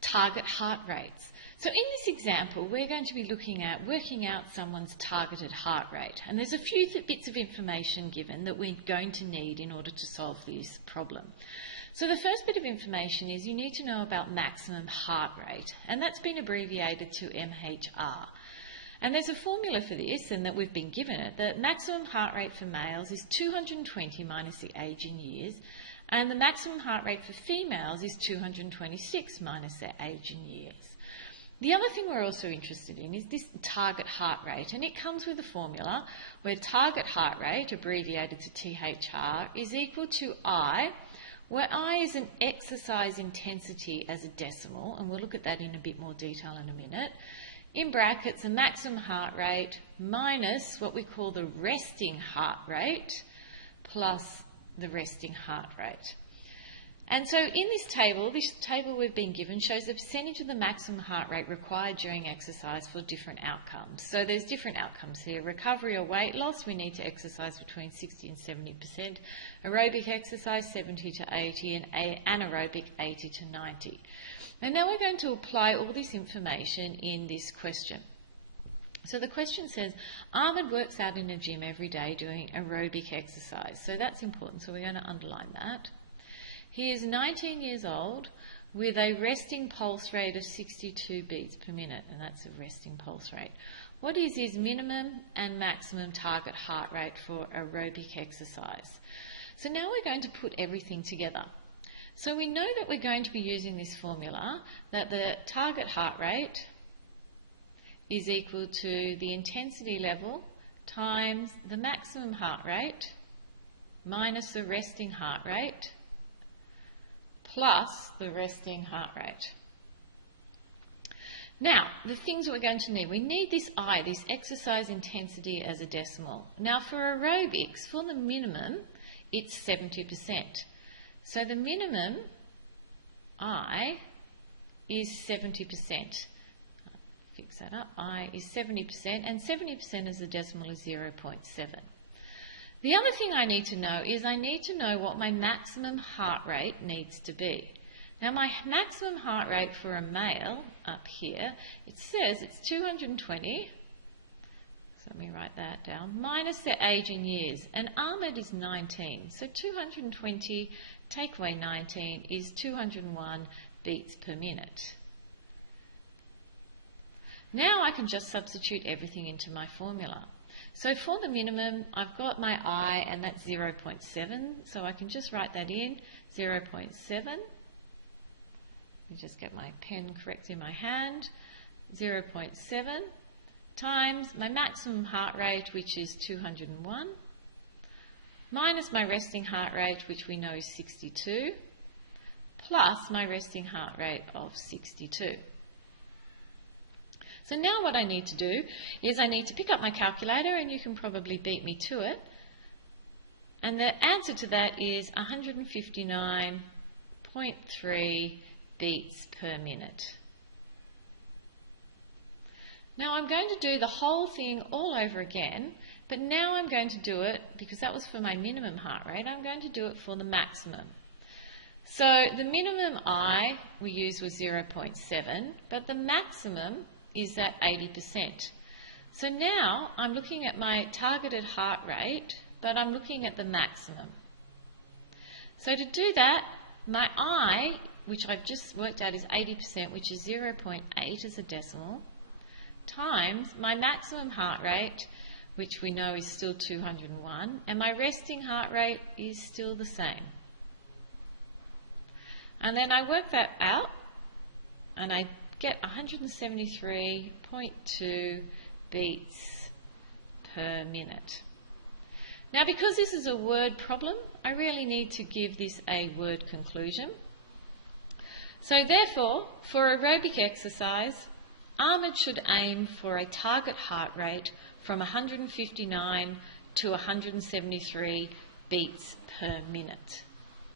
target heart rates. So in this example, we're going to be looking at working out someone's targeted heart rate. And there's a few bits of information given that we're going to need in order to solve this problem. So the first bit of information is you need to know about maximum heart rate, and that's been abbreviated to MHR. And there's a formula for this, and that we've been given it. The maximum heart rate for males is 220 minus the age in years, and the maximum heart rate for females is 226 minus their age in years. The other thing we're also interested in is this target heart rate, and it comes with a formula where target heart rate, abbreviated to THR, is equal to I, where I is an exercise intensity as a decimal, and we'll look at that in a bit more detail in a minute, in brackets a maximum heart rate minus what we call the resting heart rate plus the resting heart rate. And so in this table we've been given shows the percentage of the maximum heart rate required during exercise for different outcomes. So there's different outcomes here. Recovery or weight loss, we need to exercise between 60 and 70%. Aerobic exercise, 70 to 80, and anaerobic, 80 to 90. And now we're going to apply all this information in this question. So the question says, Ahmed works out in a gym every day doing aerobic exercise. So that's important, so we're going to underline that. He is 19 years old with a resting pulse rate of 62 beats per minute, and that's a resting pulse rate. What is his minimum and maximum target heart rate for aerobic exercise? So now we're going to put everything together. So we know that we're going to be using this formula, that the target heart rate is equal to the intensity level times the maximum heart rate minus the resting heart rate plus the resting heart rate. Now, the things we're going to need. We need this I, this exercise intensity as a decimal. Now, for aerobics, for the minimum, it's 70%. So the minimum I is 70%. Fix that up. I is 70%, and 70% as a decimal is 0.7. The other thing I need to know is I need to know what my maximum heart rate needs to be. Now my maximum heart rate for a male up here, it says it's 220, so let me write that down, minus their age in years, and Ahmed is 19, so 220 take away 19 is 201 beats per minute. Now I can just substitute everything into my formula. So for the minimum, I've got my I, and that's 0.7, so I can just write that in, 0.7. Let me just get my pen correct in my hand, 0.7 times my maximum heart rate, which is 201, minus my resting heart rate, which we know is 62, plus my resting heart rate of 62. So now what I need to do is I need to pick up my calculator, and you can probably beat me to it. And the answer to that is 159.3 beats per minute. Now I'm going to do the whole thing all over again, but now I'm going to do it, because that was for my minimum heart rate, I'm going to do it for the maximum. So the minimum I we used was 0.7, but the maximum is at 80%. So now I'm looking at my targeted heart rate, but I'm looking at the maximum. So to do that, my I, which I've just worked out is 80%, which is 0.8 as a decimal, times my maximum heart rate, which we know is still 201, and my resting heart rate is still the same. And then I work that out, and I get 173.2 beats per minute. Now, because this is a word problem, I really need to give this a word conclusion. So therefore, for aerobic exercise, Ahmed should aim for a target heart rate from 159 to 173 beats per minute.